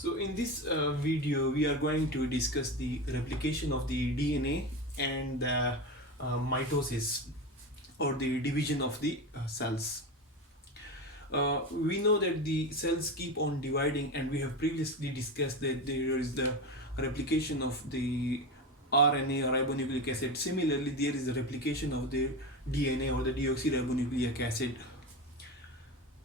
So in this video we are going to discuss the replication of the DNA and the mitosis or the division of the cells. We know that the cells keep on dividing, and we have previously discussed that there is the replication of the RNA or ribonucleic acid. Similarly, there is the replication of the DNA or the deoxyribonucleic acid.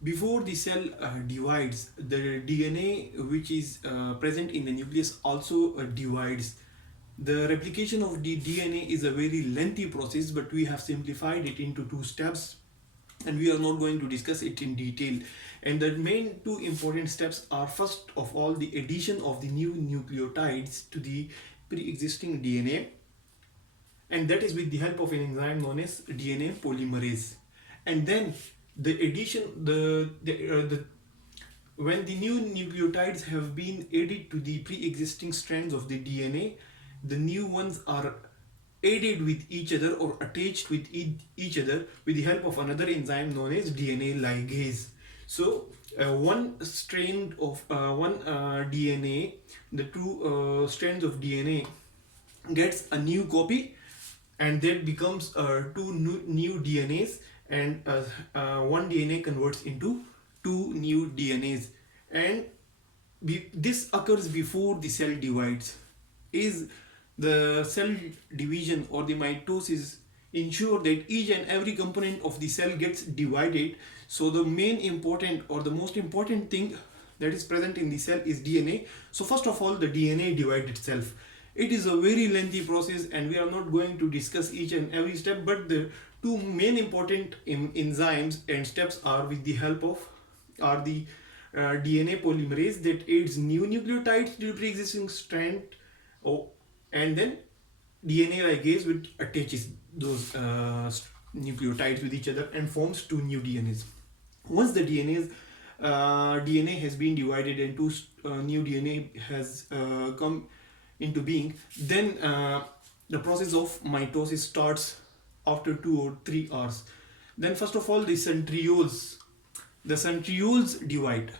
Before the cell divides, the DNA which is present in the nucleus also divides. The replication of the DNA is a very lengthy process, but we have simplified it into two steps, and we are not going to discuss it in detail. And the main two important steps are, first of all, the addition of the new nucleotides to the pre-existing DNA, and that is with the help of an enzyme known as DNA polymerase. And then the addition, when the new nucleotides have been added to the pre-existing strands of the DNA, the new ones are added with each other or attached with each other with the help of another enzyme known as DNA ligase. So one strand of DNA, the two strands of DNA gets a new copy, and that becomes two new DNAs, and one DNA converts into two new DNAs, and this occurs before the cell divides. Is the cell division or the mitosis ensure that each and every component of the cell gets divided. So the main important or the most important thing that is present in the cell is DNA. So first of all, the DNA divides itself. It is a very lengthy process, and we are not going to discuss each and every step, but the two main important enzymes and steps are with the help of the DNA polymerase that adds new nucleotides to the pre-existing strand, and then DNA ligase which attaches those nucleotides with each other and forms two new DNAs. Once the DNA has been divided and two new DNA has come into being, then the process of mitosis starts after 2 or 3 hours. Then first of all, the centrioles divide.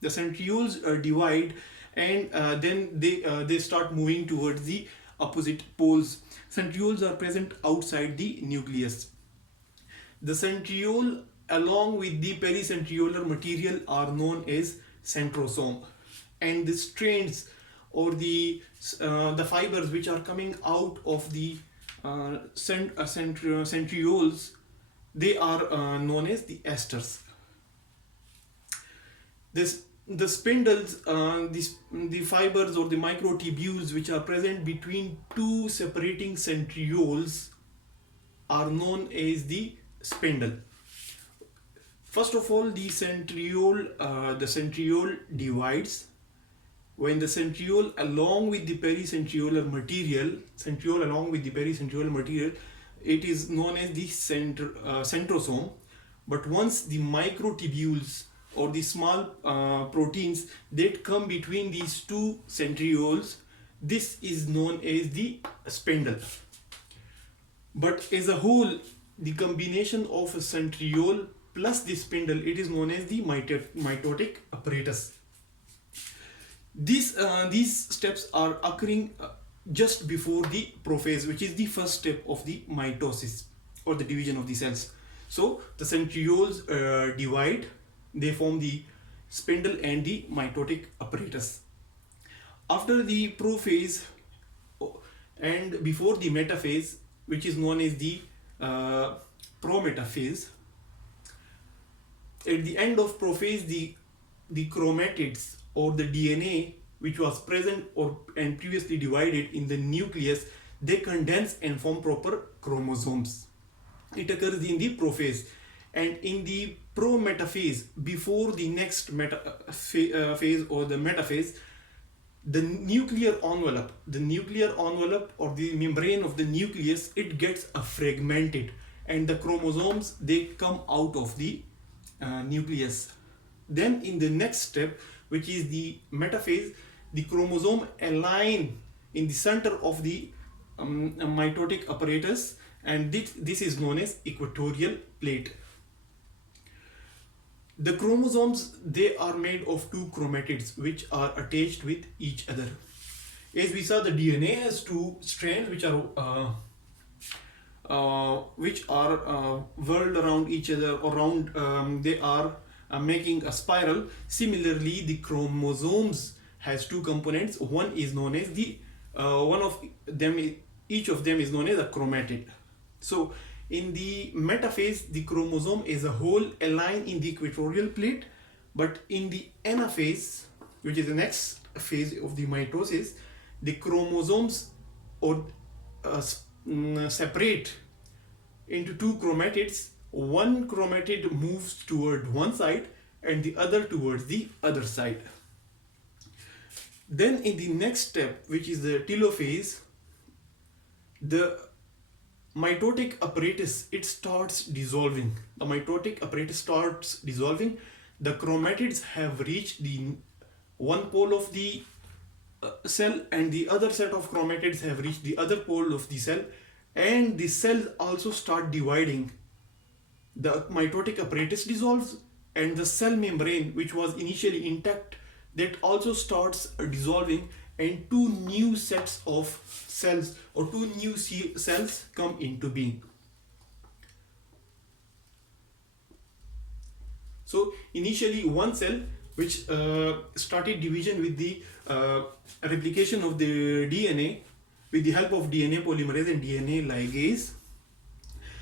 The centrioles divide, and then they start moving towards the opposite poles. Centrioles are present outside the nucleus. The centriole along with the pericentriolar material are known as centrosome, and the strands or the fibers which are coming out of the centrioles, they are known as the esters. The spindles, the fibers or the microtubules which are present between two separating centrioles are known as the spindle. First of all, the centriole divides. When the centriole along with the pericentriolar material, it is known as the centrosome. But once the microtubules or the small proteins that come between these two centrioles, this is known as the spindle. But as a whole, the combination of a centriole plus the spindle, it is known as the mitotic apparatus. These steps are occurring just before the prophase, which is the first step of the mitosis or the division of the cells. So the centrioles divide, they form the spindle and the mitotic apparatus. After the prophase and before the metaphase, which is known as the prometaphase, at the end of prophase, the chromatids or the DNA which was present and previously divided in the nucleus, they condense and form proper chromosomes. It occurs in the prophase. And in the prometaphase, before the next phase or the metaphase, the nuclear envelope or the membrane of the nucleus, it gets fragmented, and the chromosomes, they come out of the nucleus. Then in the next step, which is the metaphase, the chromosome align in the center of the mitotic apparatus, and this is known as equatorial plate. The chromosomes, they are made of two chromatids which are attached with each other. As we saw, the DNA has two strands which are whirled around each other, around they are making a spiral. Similarly, the chromosomes has two components. One is known as the one of them, each of them is known as a chromatid. So in the metaphase, the chromosome as a whole align in the equatorial plate, but in the anaphase, which is the next phase of the mitosis, the chromosomes or separate into two chromatids. One chromatid moves toward one side and the other towards the other side. Then in the next step, which is the telophase, the mitotic apparatus, it starts dissolving. The mitotic apparatus starts dissolving. The chromatids have reached the one pole of the cell, and the other set of chromatids have reached the other pole of the cell, and the cells also start dividing. The mitotic apparatus dissolves, and the cell membrane, which was initially intact, that also starts dissolving, and two new sets of cells or two new cells come into being. So initially one cell which started division with the replication of the DNA with the help of DNA polymerase and DNA ligase,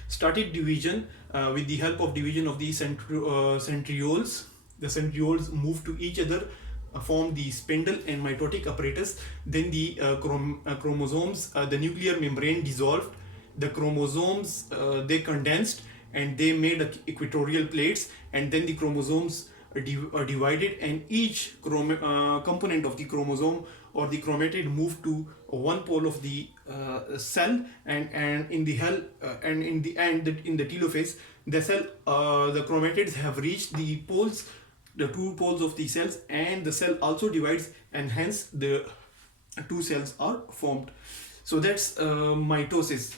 started division with the help of division of the centrioles. The centrioles move to each other, form the spindle and mitotic apparatus. Then the chromosomes, the nuclear membrane dissolved, the chromosomes they condensed and they made equatorial plates, and then the chromosomes are divided, and each component of the chromosome or the chromatid moved to one pole of the cell, and in the end in the telophase, the cell the chromatids have reached the poles, the two poles of the cells, and the cell also divides, and hence the two cells are formed. So that's mitosis.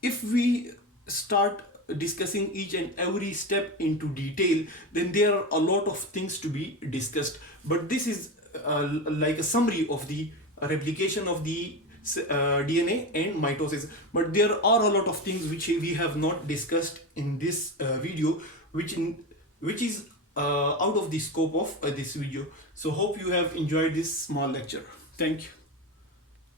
If we start discussing each and every step into detail, then there are a lot of things to be discussed, but this is like a summary of the replication of the DNA and mitosis. But there are a lot of things which we have not discussed in this video, which is out of the scope of this video. So hope you have enjoyed this small lecture. Thank you.